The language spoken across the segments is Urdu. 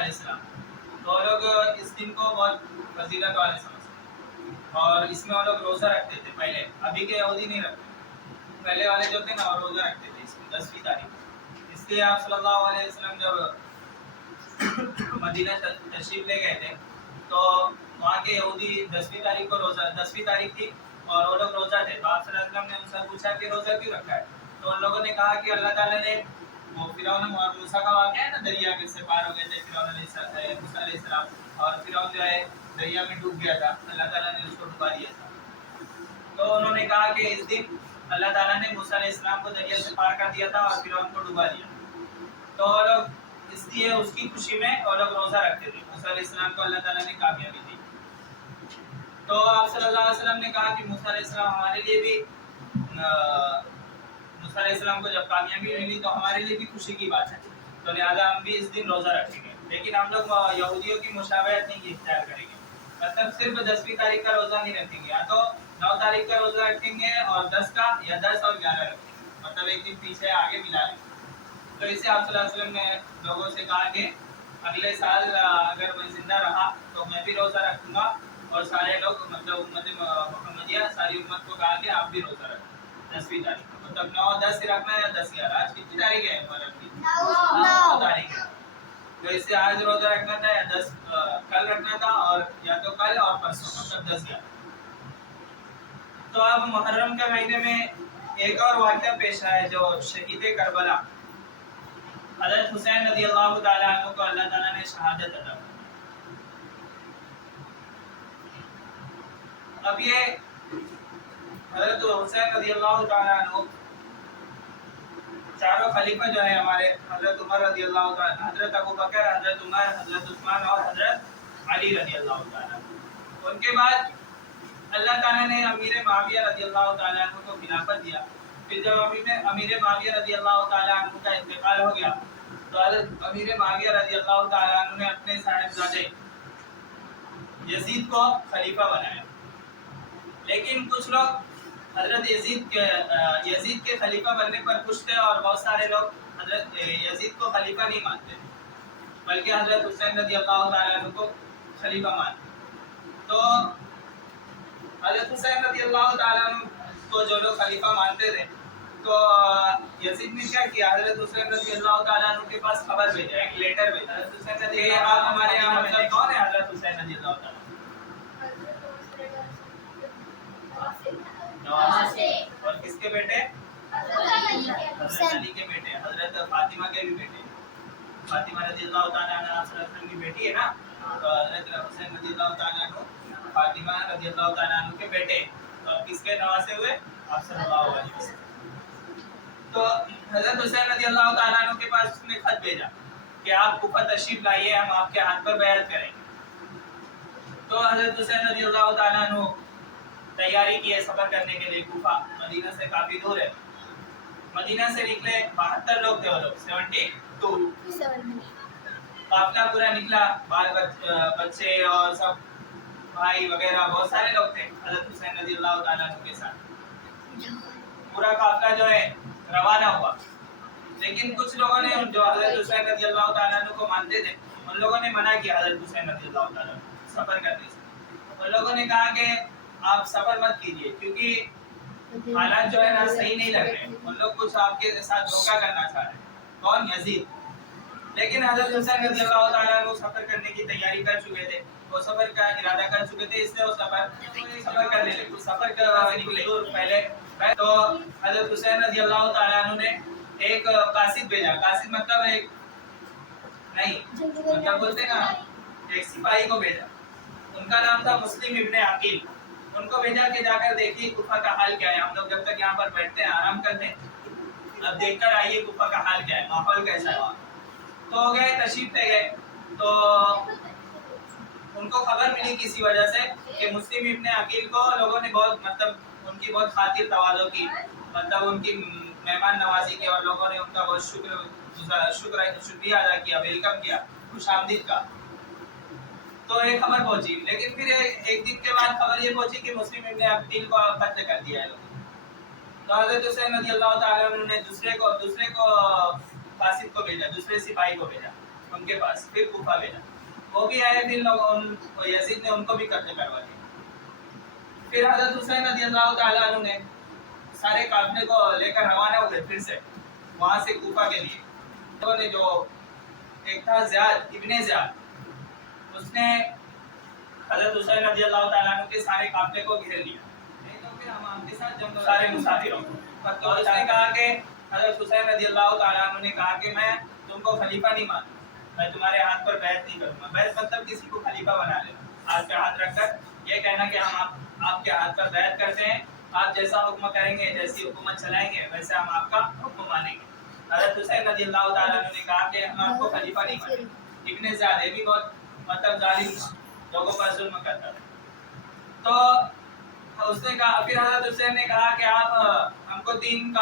علیہ السلام. تو وہ لوگ اس دن کو بہت فضیلت والے سمجھتے ہیں اور اس میں وہ لوگ روزہ رکھتے تھے پہلے. ابھی کے یہودی نہیں رکھتے, پہلے والے جو تھے نا وہ روزہ رکھتے تھے اس میں 10ویں تاریخ. اس لیے آپ صلی اللہ علیہ وسلم جب مدینہ تشریف لے گئے تھے تو وہاں کے یہودی 10ویں تاریخ کو روزہ 10ویں تاریخ تھی اور وہ لوگ روزہ تھے. تو آپ صلی اللہ علیہ وسلم نے ان سے پوچھا کہ روزہ کیوں رکھا ہے؟ تو ان لوگوں نے کہا کہ اللہ تعالیٰ نے وہ فرعون اور موسیٰ کا واقعہ ہے نا, دریا کے سے پار ہو گئے تھے فرعون موسیٰ علیہ السلام, اور فرعون جو ہے دریا میں ڈوب گیا تھا, اللہ تعالیٰ نے اس کو ڈبا دیا تھا. تو انہوں نے کہا کہ اس دن اللہ تعالیٰ نے موسیٰ علیہ السلام کو دریا سے پار کر دیا تھا اور فرعون کو ڈبا دیا. تو وہ لوگ اس لیے اس کی خوشی میں وہ لوگ روزہ رکھتے تھے. موسیٰ علیہ السلام کو اللہ تعالیٰ نے کامیابی دی. تو آپ صلی اللہ علیہ وسلم نے کہا کہ موسیٰ علیہ السلام ہمارے لیے بھی موسیٰ علیہ السلام کو جب کامیابی ملی تو ہمارے لیے بھی خوشی کی بات ہے, تو لہٰذا ہم بھی اس دن روزہ رکھیں گے. لیکن ہم لوگ یہودیوں کی مشابہت نہیں اختیار کریں گے, مطلب صرف 10ویں تاریخ کا روزہ نہیں رکھیں گے, یا تو 9 تاریخ کا روزہ رکھیں گے اور 10 کا, یا 10 اور 11 رکھیں گے, مطلب ایک دن پیچھے آگے ملا لیں. تو اسے آپ صلی اللہ علیہ وسلم نے لوگوں سے کہا کہ اگلے سال اگر میں زندہ رہا تو میں بھی روزہ رکھوں گا, اور سارے لوگ مطلب امت محمدیہ ساری امت کو کہا کہ آپ بھی روزہ رکھیں 10ویں تاریخ, مطلب 9 10 سے رکھنا ہے یا 10 11. آج کتنی تاریخ ہے محرم کی؟ 9 تاریخ ہے. تو اس سے آج روزہ رکھنا تھا یا 10 کل رکھنا تھا, اور یا تو کل اور پرسوں, مطلب 10 11. تو اب محرم کے مہینے میں ایک اور واقعہ پیش آیا جو شہید کربلا حضرت حسین رضی اللہ تعالیٰ عنہ کو اللہ تعالیٰ نے شہادت عطا کی. اب یہ حضرت حسین رضی اللہ تعالیٰ عنہ چاروں خلیفہ جو ہیں ہمارے, حضرت عمر رضی اللہ تعالیٰ, حضرت ابو بکر, حضرت عمر, حضرت عثمان اور حضرت علی رضی اللہ تعالیٰ, ان کے بعد اللہ تعالیٰ نے امیر معاویہ رضی اللہ تعالیٰ عنہ کو خلافت دیا. پھر جب امیر معاویہ رضی اللہ تعالیٰ عنہ کا انتقال ہو گیا تو حضرت امیر معاویہ رضی اللہ تعالیٰ عنہ نے اپنے صاحبزادے یزید کو خلیفہ بنایا. لیکن کچھ لوگ حضرت یزید کے خلیفہ بننے پر خوش تھے, اور بہت سارے لوگ حضرت یزید کو خلیفہ نہیں مانتے بلکہ حضرت حسین رضی اللہ تعالیٰ عنہ کو خلیفہ مانتے. تو حضرت حسین رضی اللہ تعالیٰ عنہ کو جو لوگ خلیفہ مانتے تھے تو یزید نے کیا کیا, حضرت حسین رضی اللہ تعالیٰ عنہ کے پاس خبر بھیجا, ایک لیٹر بھیجا. حضرت حسین رضی اللہ تعالیٰ عنہ ہمارے یہاں مطلب کون ہے حضرت حسین رضی اللہ تعالیٰ عنہ؟ اور کس کے بیٹے؟ حضرت علی کے بیٹے, حضرت فاطمہ کے بھی بیٹے. فاطمہ رضی اللہ تعالیٰ عنہ آپ صلی اللہ علیہ وسلم کی بیٹی ہے نا, تو حضرت حسین رضی اللہ تعالیٰ عنہ فاطمہ رضی اللہ تعالیٰ عنہ کے بیٹے, تو کس کے نواسے ہوئے؟ آپ صلی اللہ علیہ وسلم. تو حضرت حسین رضی اللہ تعالیٰ عنہ کے پاس اس نے خط بھیجا کہ آپ کوفہ تشریف لائیے, ہم آپ کے ہاتھ پر بیعت کریں گے. تو حضرت حسین رضی اللہ تعالیٰ عنہ تیاری کیے سفر کرنے کے لیے. کوفہ مدینہ سے کافی دور ہے. مدینہ سے نکلے 72 لوگ تھے, وہ لوگ 72 قافلہ پورا نکلا, بال بچے اور سب بھائی وغیرہ بہت سارے لوگ تھے حضرت حسین رضی اللہ تعالیٰ عنہ کے ساتھ. پورا قافلہ جو ہے روانہ ہوا. لیکن کچھ لوگوں نے جو حضرت حسین رضی اللہ تعالیٰ عنہ کو مانتے تھے ان لوگوں نے منع کیا حضرت حسین رضی اللہ تعالیٰ عنہ سفر کرنے سے. ان لوگوں نے کہا کہ آپ سفر مت کیجیے کیونکہ حالات جو ہے نا صحیح نہیں لگ رہے. ان لوگ کچھ آپ کے ساتھ دھوکہ کرنا چاہ رہے ہیں. کون؟ یزید. لیکن حضرت حسین رضی اللہ تعالیٰ عنہ سفر کرنے کی تیاری کر چکے تھے, وہ سفر کا ارادہ کر چکے تھے, اس لیے وہ سفر کرنے لگے. سفر کر نکلے پہلے تو حضرت حسین رضی اللہ تعالیٰ عنہ نے ایک قاصد بھیجا. قاصد مطلب ایک نہیں مطلب بولتے نا ایک سپاہی کو بھیجا. ان کا نام تھا مسلم ابن عقیل. ان کو بھیجا کہ جا کر دیکھیے کوفہ کا حال کیا ہے. ہم لوگ جب تک یہاں پر بیٹھتے ہیں آرام کرتے ہیں, اب دیکھ کر آئیے کوفہ کا حال کیا ہے, ماحول کیسا ہے وہاں. تو ہو گئے, تشریف لے گئے. تو ان کو خبر ملی کسی وجہ سے کہ مسلم ابن عقیل کو لوگوں نے بہت مطلب ان کی بہت خاطر تواضع کی, مطلب ان کی مہمان نوازی کی, اور لوگوں نے ان کا بہت شکریہ ادا کیا, ویلکم کیا, خوش آمدید کا. تو ایک خبر پہنچی. لیکن پھر ایک دن کے بعد خبر یہ پہنچی کہ مسلم ابن عقیل کو قتل کر دیا ہے لوگوں نے. تو حضرت حسین رضی اللہ تعالیٰ عنہ نے دوسرے کو قاصد کو بھیجا, دوسرے سپاہی کو بھیجا ان کے پاس، پھر کوفہ بھیجا، وہ بھی آئے، پھر لوگ یزید نے ان کو بھی قتل کروا دیا۔ پھر حضرت حسین رضی اللہ تعالیٰ عنہ نے سارے قافلے کو لے کر روانہ ہوئے پھر سے وہاں سے کوفہ کے لیے۔ انہوں نے جو ایک تھا زیاد ابن زیاد، اس نے حضرت حسین رضی اللہ تعالیٰ عنہ کے سارے قافلے کو گھیر لیا، نہیں تو پھر ہم آپ کے ساتھ جنگ، سارے مسافروں کو۔ تو اس نے کہا کہ حضرت حسین رضی اللہ تعالیٰ عنہ نے کہا کہ میں تم کو خلیفہ نہیں مانوں، میں تمہارے ہاتھ پر بیعت نہیں کروں گا۔ بیعت مطلب کسی کو خلیفہ بنا لینا، ہاتھ پہ ہاتھ رکھ کر یہ کہنا کہ ہم آپ کے ہاتھ پر بیعت کرتے ہیں، آپ جیسا حکم کریں گے، جیسی حکومت چلائیں گے، ویسے ہم آپ کا حکم مانیں گے۔ حضرت حسین رضی اللہ تعالیٰ عنہ نے کہا کہ ہم آپ کو خلیفہ نہیں مانیں گے۔ ابن زیاد بھی بہت مطلب ظالم لوگوں پر ظلم کرتا تھا۔ تو اس نے کہا، پھر حضرت حسین نے کہا کہ آپ ہم کو تین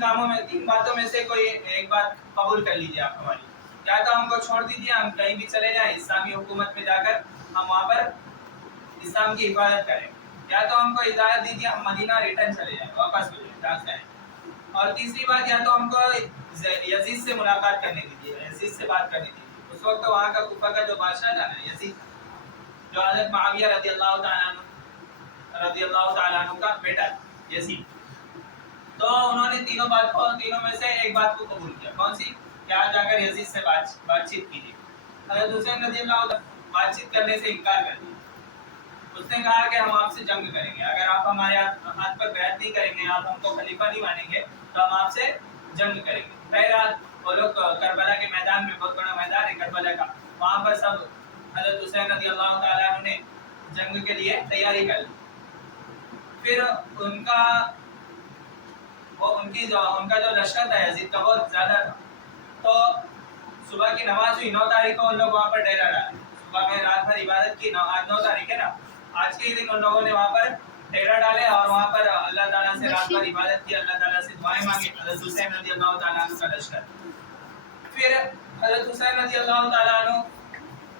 کاموں میں، تین باتوں میں سے کوئی ایک بات قبول کر لیجیے آپ ہماری، یا تو ہم کو چھوڑ دیجیے، ہم کہیں بھی چلے جائیں اسلامی حکومت میں جا کر ہم وہاں پر اسلام کی حفاظت کریں، یا تو ہم کو اجازت دیجیے ہم مدینہ ریٹرن چلے جائیں، واپس ہو جائیں، جائیں۔ اور تیسری بات، یا تو ہم کو یزید سے ملاقات کرنے دیجیے، یزید سے بات کرنے دیجیے۔ اس وقت وہاں کا کوفہ کا جو بادشاہ تھا نا یزید، جو حضرت معاویہ رضی اللہ تعالیٰ عنہ کا بیٹا یزید، تو انہوں نے تینوں میں سے ایک بات کو قبول کیا۔ کون سی؟ کہ آپ جا کر یزید سے بات چیت کیجیے۔ حضرت حسین رضی اللہ عنہ بات چیت کرنے سے انکار کر دیا۔ اس نے کہا کہ ہم آپ سے جنگ کریں گے، اگر آپ ہمارے ہاتھ پر بیعت نہیں کریں گے، آپ ہم کو خلیفہ نہیں مانیں گے، تو ہم آپ سے جنگ کریں گے۔ بہرحال وہ لوگ کربلا کے میدان میں، بہت بڑا میدان ہے کربلا کا، وہاں پر سب حضرت حسین رضی اللہ تعالیٰ عنہ نے جنگ کے لیے تیاری کر لی۔ پھر ان کا جو لشکر تھا یزید کا بہت زیادہ تھا، تو صبح کی نماز ہوئی، 9 تاریخ کو ان لوگ وہاں پر ڈیرا ڈالے، صبح میں رات بھر عبادت کی، آج 9 تاریخ ہے نا، آج کے دن ان لوگوں نے وہاں پر ڈیرا ڈالے اور وہاں پر اللہ تعالیٰ سے رات بھر عبادت کی، اللہ تعالیٰ سے دعائیں مانگی، حضرت حسین رضی اللہ تعالیٰ عنہ کا لشکر۔ پھر حضرت حسین رضی اللہ تعالیٰ عنہ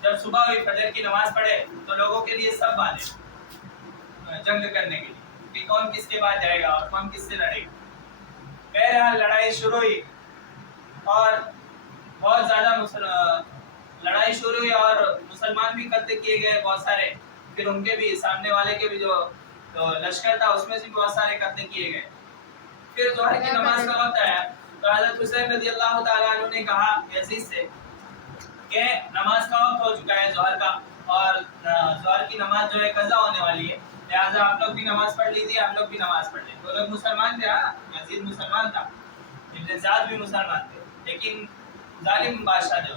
جب صبح ہوئی، فجر کی نماز پڑھے، تو لوگوں کے لیے سب باندھے جنگ کرنے کے لیے کہ کون کس کے بعد جائے گا اور کون کس سے لڑے گا۔ بہرحال لڑائی شروع ہوئی اور بہت زیادہ لڑائی شروع ہوئی اور مسلمان بھی قتل کیے گئے بہت سارے، پھر ان کے بھی سامنے والے کے بھی جو لشکر تھا اس میں سے بہت سارے قتل کیے گئے۔ پھر ظہر کی نماز کا وقت آیا تو حضرت حسین رضی اللہ تعالیٰ عنہ نے کہا یزید سے کہ نماز کا وقت ہو چکا ہے ظہر کا، اور ظہر کی نماز جو ہے قضا ہونے والی ہے، لہٰذا آپ لوگ بھی نماز پڑھ لیجیے، ہم لوگ بھی نماز پڑھ لیں۔ وہ لوگ مسلمان تھے، یزید مسلمان تھا، ابن زیاد بھی مسلمان تھے، لیکن ظالم بادشاہ جو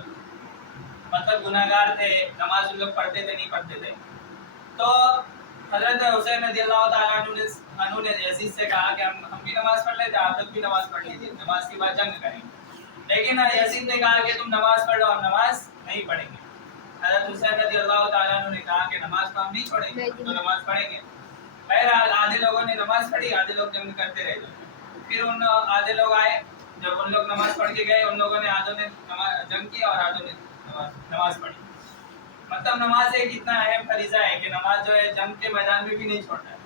مطلب گناہ گار تھے، نماز ان لوگ پڑھتے تھے نہیں پڑھتے تھے۔ تو حضرت حسین رضی اللہ تعالیٰ عنہ نے یزید سے کہا کہ ہم بھی نماز پڑھ لیتے، آپ لوگ بھی نماز پڑھ لیجیے، نماز کے بعد جنگ کریں گے۔ لیکن یزید نے کہا کہ تم نماز پڑھو، ہم نماز نہیں پڑھیں گے۔ حضرت حسین رضی اللہ تعالیٰ عنہ نے کہا کہ نماز تو ہم نہیں چھوڑیں گے، تو نماز پڑھیں گے۔ بہرحال آدھے لوگوں نے نماز پڑھی، آدھے لوگ جنگ کرتے رہے۔ پھر ان آدھے لوگ آئے، جب ان لوگ نماز پڑھ کے گئے، ان لوگوں نے آدھوں نے جنگ کی اور آدھوں نے نماز پڑھی۔ مطلب نماز ایک اتنا اہم فریضہ ہے کہ نماز جو ہے جنگ کے میدان میں بھی نہیں چھوڑنا ہے،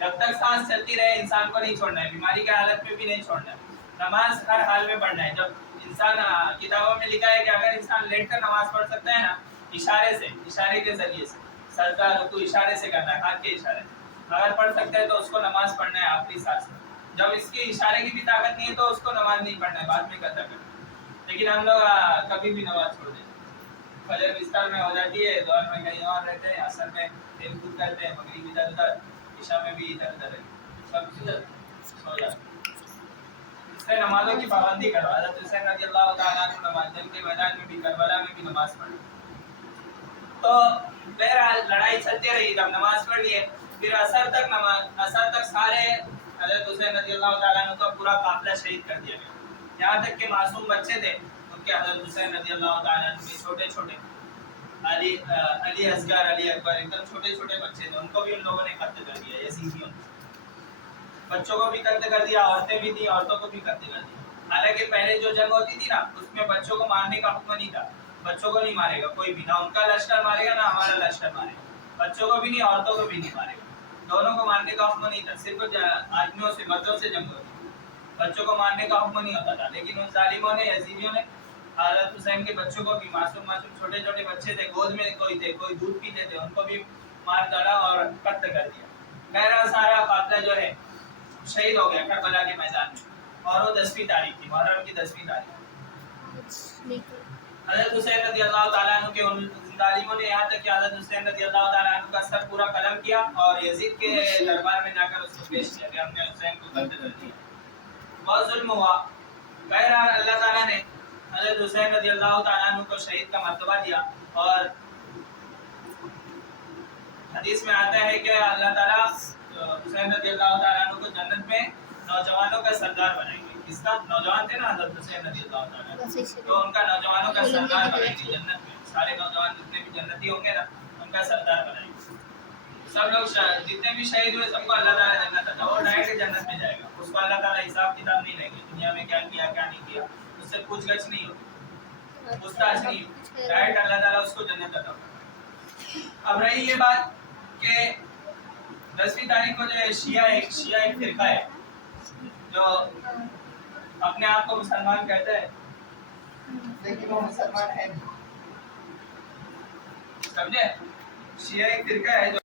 جب تک سانس چلتی رہے انسان کو نہیں چھوڑنا ہے، بیماری کی حالت میں بھی نہیں چھوڑنا ہے، نماز ہر حال میں پڑھنا ہے۔ جب انسان کتابوں میں لکھا ہے کہ اگر انسان لیٹ کر نماز پڑھ سکتا ہے نا، اشارے کے ذریعے سے، سجدہ رکوع اشارے سے کرنا ہے، ہاتھ کے اشارے سے، اگر پڑھ سکتا ہے تو اس کو نماز پڑھنا ہے آخری سانس میں۔ جب اس کے اشارے کی بھی طاقت نہیں ہے تو اس کو نماز نہیں پڑھنا ہے، بعد میں قضا کرنا ہے۔ لیکن ہم لوگ کبھی بھی نماز چھوڑ دیتے ہیں، فجر بستر میں ہو جاتی ہے، ظہر میں کہیں اور رہتے ہیں، عصر میں کھیل کود کرتے ہیں، مغرب ادھر ادھر، عشاء میں بھی ادھر ادھر سب ادھر سو جاتے ہیں۔ اس سے نمازوں کی پابندی کرو۔ حضرت حسین رضی اللہ تعالیٰ عنہ نماز جنگ کے میدان میں بھی، کربلا میں بھی نماز پڑھی۔ تو بہرحال لڑائی چلتی رہی، جب نماز پڑھ لیے پھر عصر تک سارے حضرت حسین رضی اللہ تعالیٰ عنہ کا پورا قافلہ شہید کر دیا گیا، یہاں تک کہ معصوم بچے تھے ان کے، حضرت حسین رضی اللہ تعالیٰ عنہ کے چھوٹے چھوٹے علی اصغر، علی اکبر، ایک دم چھوٹے چھوٹے بچے تھے، ان کو بھی ان لوگوں نے قتل کر دیا یزیدیوں نے۔ بچوں کو بھی قتل کر دیا، عورتیں بھی تھیں، عورتوں کو بھی قتل کر دیا۔ حالانکہ پہلے جو جنگ ہوتی تھی نا، اس میں بچوں کو مارنے کا حکم نہیں تھا، بچوں کو نہیں مارے گا کوئی بھی، نہ ان کا لشکر مارے گا نہ ہمارا لشکر مارے گا، بچوں کو بھی نہیں، عورتوں کو بھی نہیں مارے گا، دونوں کو مارنے کا حکم نہیں تھا، صرف آدمیوں سے، مردوں سے جنگ ہوتی تھی، بچوں کو مارنے کا حکم نہیں ہوتا تھا۔ لیکن ان ظالموں نے، یزیدیوں نے حضرت حسین کے بچوں کو بھی معصوم چھوٹے چھوٹے بچے تھے، گود میں کوئی تھے، کوئی دودھ پیتے تھے، ان کو بھی مار ڈالا اور قتل کر دیا. میرا سارا قافلہ جو ہے شہید ہو گیا کربلا کے میدان میں، اور وہ 10ویں تاریخ تھی، محرم کی 10ویں تاریخ. حضرت حسین رضی اللہ تعالیٰ عنہ کے ان ظالموں نے یہاں تک کہ حضرت حسین رضی اللہ تعالیٰ عنہ کا سر پورا قلم کیا اور یزید کے دربار میں جا کر اس کو پیش کیا کہ ہم نے حسین کو قتل کر دیا. بہت ظلم ہوا. بہرحال اللہ تعالیٰ نے حضرت حسین رضی اللہ تعالیٰ عنہ کو شہید کا مرتبہ دیا، اور حدیث میں آتا ہے کہ اللہ تعالیٰ حسین رضی اللہ تعالیٰ عنہ کو جنت میں نوجوانوں کا سردار بنائیں گے. کس کا؟ نوجوان تھے نا حضرت حسین رضی اللہ تعالیٰ عنہ، تو ان کا نوجوانوں کا سردار بنائیں گے جنت میں. سارے نوجوان جتنے بھی جنتی ہوں گے نا، ان کا سردار بنائیں گے. سب لوگ جتنے بھی شہید ہوئے سب کو اللہ تعالیٰ جنت عطا، وہ ڈائریکٹ جنت میں جائے گا. اس کو اللہ تعالیٰ حساب کتاب نہیں لیں گے دنیا میں کیا کیا کیا نہیں کیا، اس سے پوچھ گچھ نہیں ہوگی، پوچھ تاچھ نہیں ہوگی، ڈائریکٹ اللہ تعالیٰ اس کو جنت عطا. اب رہی یہ بات کہ 10ویں تاریخ کو جو ہے شیعہ ایک فرقہ ہے جو اپنے آپ کو مسلمان کہتا ہے لیکن وہ مسلمان ہے نہیں. سمجھے؟ شیعہ ایک فرقہ ہے جو